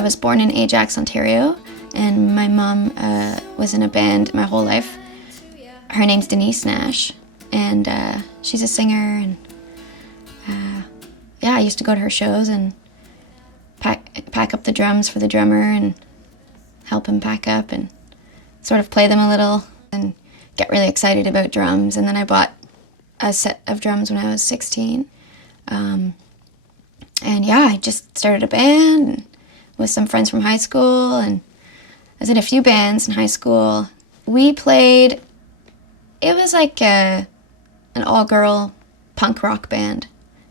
I was born in Ajax, Ontario, and my mom was in a band my whole life. Her name's Dani Nash, and she's a singer, and yeah, I used to go to her shows and pack up the drums for the drummer and help him pack up and sort of play them a little and get really excited about drums. And then I bought a set of drums when I was 16. And yeah, I just started a band with some friends from high school, and I was in a few bands in high school. We played, it was like an all-girl punk rock band,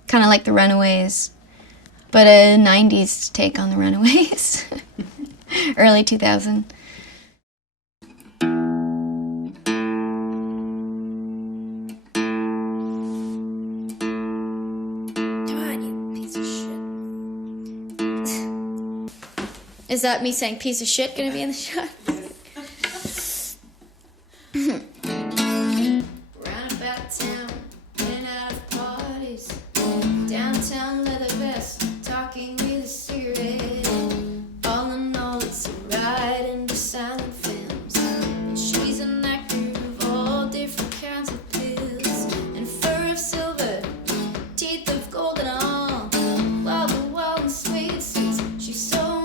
kind of like the Runaways, but a 90s take on the Runaways, early 2000. Is that me saying piece of shit gonna be in the shot? Round about town, in and out of parties. Downtown leather vest, talking with a cigarette. All in all, it's a ride into silent films. And she's an actor of all different kinds of pills. And fur of silver, teeth of gold and all. While the wild and suede suits, she's so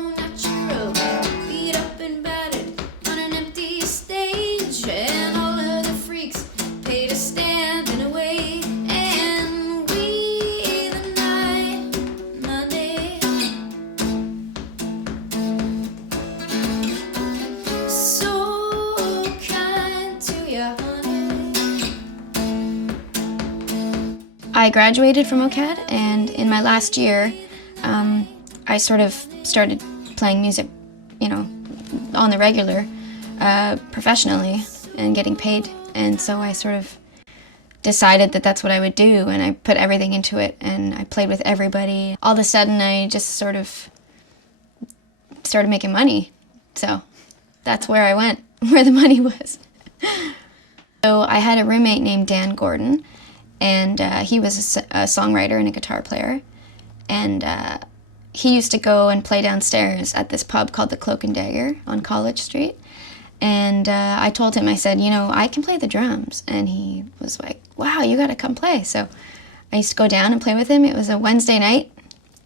I graduated from OCAD, and in my last year, I sort of started playing music, you know, on the regular, professionally, and getting paid. And so I sort of decided that that's what I would do, and I put everything into it, and I played with everybody. All of a sudden, I just sort of started making money. So that's where I went, where the money was. So I had a roommate named Dan Gordon, and he was a songwriter and a guitar player. And he used to go and play downstairs at this pub called the Cloak and Dagger on College Street. And I told him, I said, you know, I can play the drums. And he was like, wow, you gotta come play. So I used to go down and play with him. It was a Wednesday night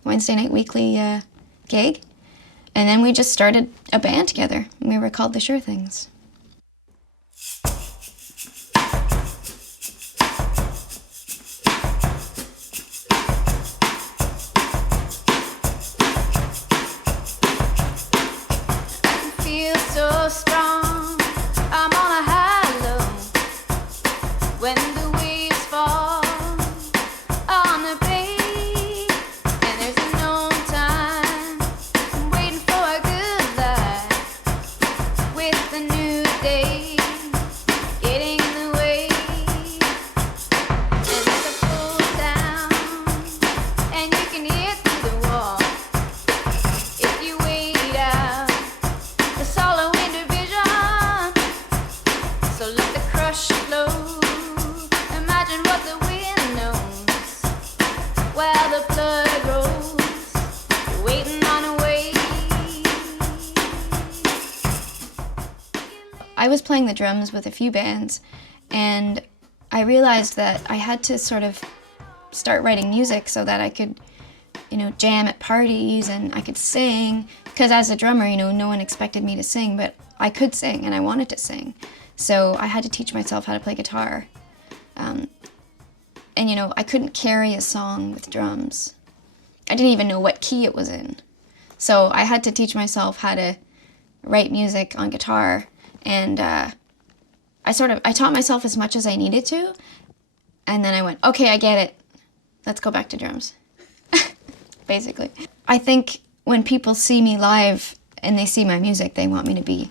weekly gig. And then we just started a band together. We were called the Sure Things. So strong, I'm on a high low when the waves fall on the bay, and there's no time. I'm waiting for a good life with the new day getting in the way, and it's a pull down, and you can hear through the wall if you wait out. It's all a winter vision, so let the crush flow. Imagine what the wind knows while the blood grows, waiting on a wave. I was playing the drums with a few bands, and I realized that I had to sort of start writing music so that I could, you know, jam at parties and I could sing. Because as a drummer, you know, no one expected me to sing, but I could sing and I wanted to sing. So I had to teach myself how to play guitar. And you know, I couldn't carry a song with drums. I didn't even know what key it was in. So I had to teach myself how to write music on guitar. And I taught myself as much as I needed to. And then I went, okay, I get it. Let's go back to drums. Basically. I think when people see me live and they see my music, they want me to be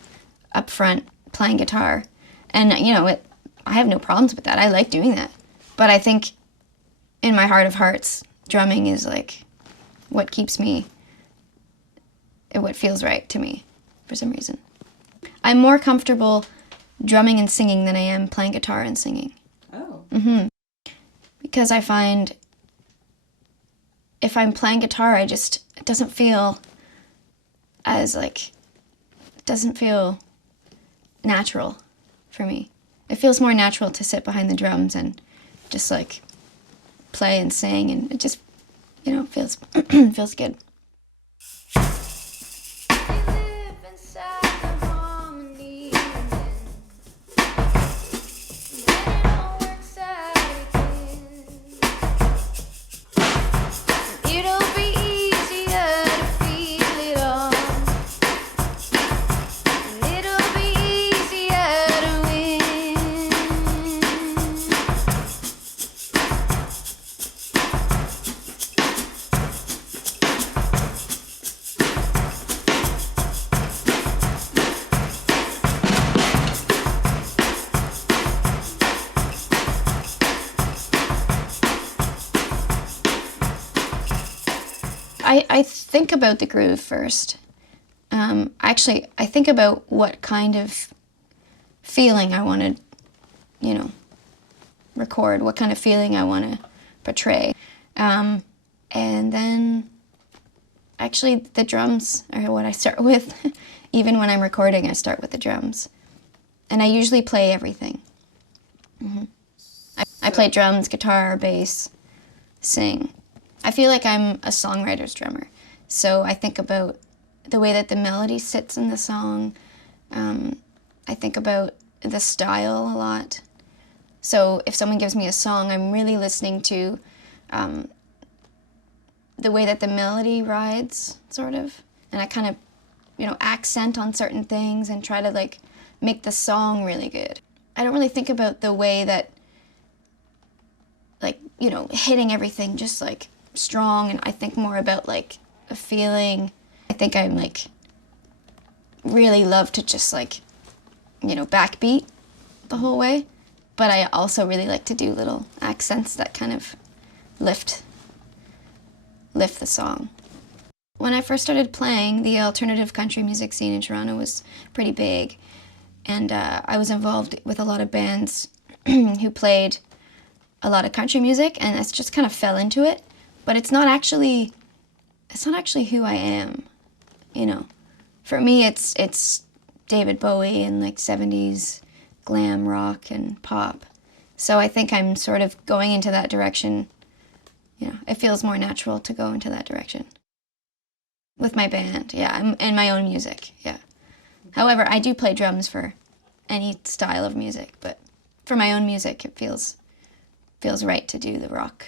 up front playing guitar. And, you know, I have no problems with that. I like doing that. But I think in my heart of hearts, drumming is like what keeps me, what feels right to me for some reason. I'm more comfortable drumming and singing than I am playing guitar and singing. Oh. Mm-hmm. Because I find if I'm playing guitar, it doesn't feel as like, doesn't feel natural for me. It feels more natural to sit behind the drums and just like play and sing, and it just, you know, feels feels good. I think about the groove first. Actually, I think about what kind of feeling I want to, you know, record, what kind of feeling I want to portray. And then, actually, the drums are what I start with. Even when I'm recording, I start with the drums. And I usually play everything. I play drums, guitar, bass, sing. I feel like I'm a songwriter's drummer. So I think about the way that the melody sits in the song. I think about the style a lot. So if someone gives me a song, I'm really listening to the way that the melody rides, sort of. And I kind of, you know, accent on certain things and try to like make the song really good. I don't really think about the way that, like, you know, hitting everything just like strong, and I think more about like a feeling. I think I'm like really love to just like, you know, backbeat the whole way, but I also really like to do little accents that kind of lift the song. When I first started playing, the alternative country music scene in Toronto was pretty big, and I was involved with a lot of bands who played a lot of country music, and I just kind of fell into it. But it's not actually who I am, you know. For me, it's David Bowie and like 70s glam rock and pop. So I think I'm sort of going into that direction. You know, it feels more natural to go into that direction. With my band, yeah, and my own music, yeah. However, I do play drums for any style of music, but for my own music, it feels right to do the rock.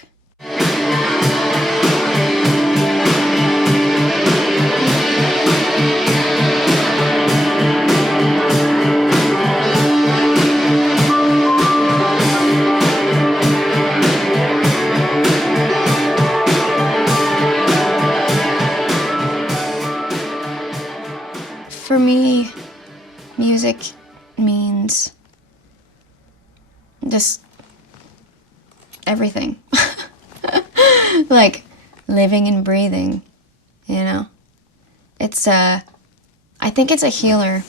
For me, music means just everything. Like living and breathing, you know. It's I think it's a healer.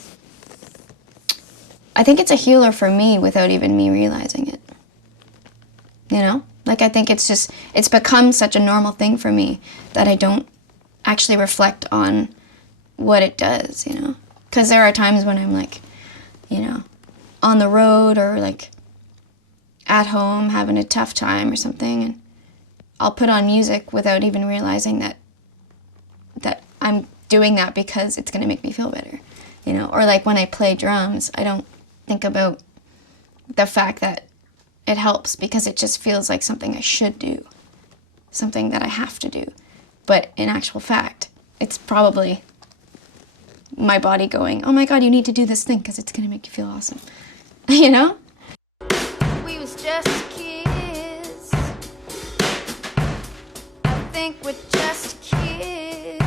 I think it's a healer for me without even me realizing it. You know? Like, I think it's become such a normal thing for me that I don't actually reflect on what it does, you know? Because there are times when I'm like, you know, on the road or like at home having a tough time or something, and I'll put on music without even realizing that I'm doing that because it's going to make me feel better, you know? Or like when I play drums, I don't think about the fact that it helps because it just feels like something I should do, something that I have to do. But in actual fact, it's probably my body going, oh my God, you need to do this thing because it's going to make you feel awesome, you know? We was just kids. I think we're just kids.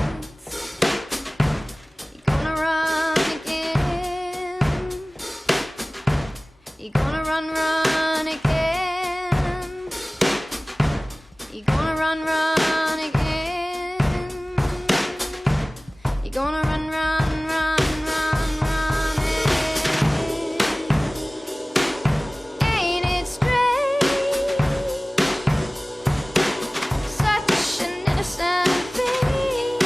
You're gonna run again. You're gonna run again. You're gonna run again. You're gonna run. Ain't it strange? Such an innocent thing.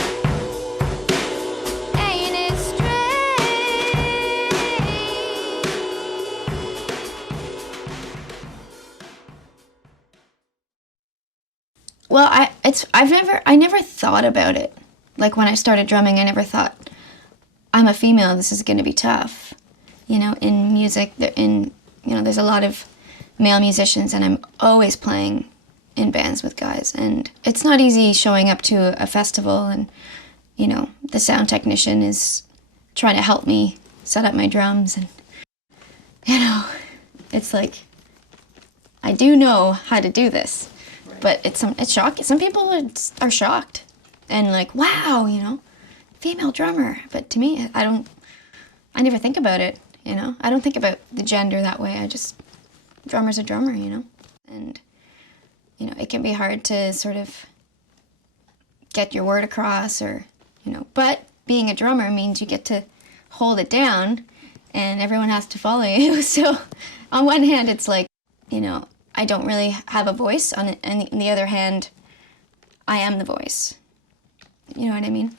Well, I never thought about it. Like when I started drumming, I never thought, I'm a female, this is going to be tough. You know, in music, there's a lot of male musicians, and I'm always playing in bands with guys, and it's not easy showing up to a festival, and you know, the sound technician is trying to help me set up my drums, and you know, it's like, I do know how to do this, but it's shocking. Some people are shocked and like, wow, you know, female drummer. But to me, I never think about it, you know. I don't think about the gender that way. Drummer's a drummer, you know. And, you know, it can be hard to sort of get your word across, or, you know, but being a drummer means you get to hold it down and everyone has to follow you. So on one hand, it's like, you know, I don't really have a voice. On the other hand, I am the voice. You know what I mean?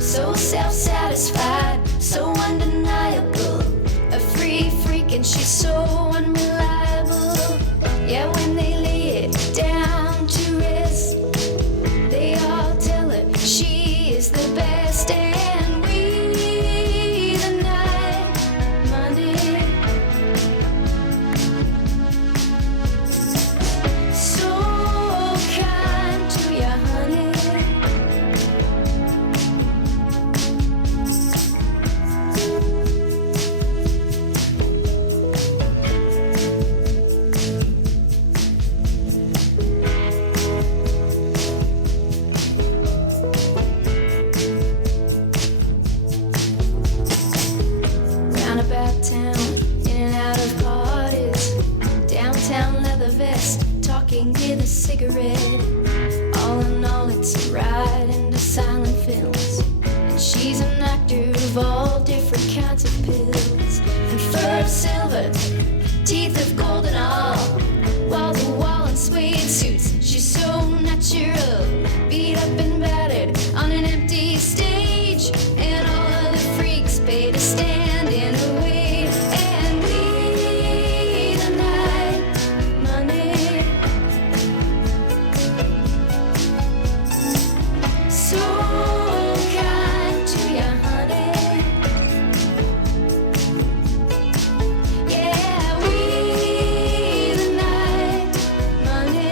So self-satisfied, so undeniable, a free freak, and she's so unreliable. Yeah, when they lay it down to rest, they all tell her she is the best, and we the night money. So kind to you, honey. About town, in and out of parties, downtown leather vest, talking with a cigarette. All in all, it's a ride into silent films, and she's an actor of all different kinds of pills, and fur of silver, teeth of gold and all, wall to wall in suede suits. She's so natural, beat up and battered on an empty stage, and all of the freaks pay to stand in her way, and we the night money. So kind to you, honey. Yeah, we the night money.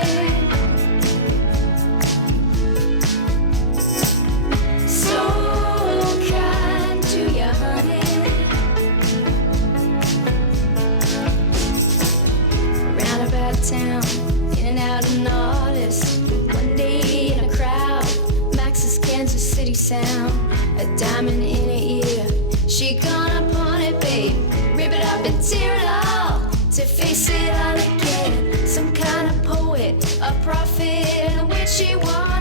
So kind to you, honey. Roundabout town, in and out an artist. One day in a crowd, Max's Kansas City sound, a diamond in her ear. She gonna pawn it, babe, rip it up and tear it all, to face it all again. Some kind of poet, a prophet, and when she wants.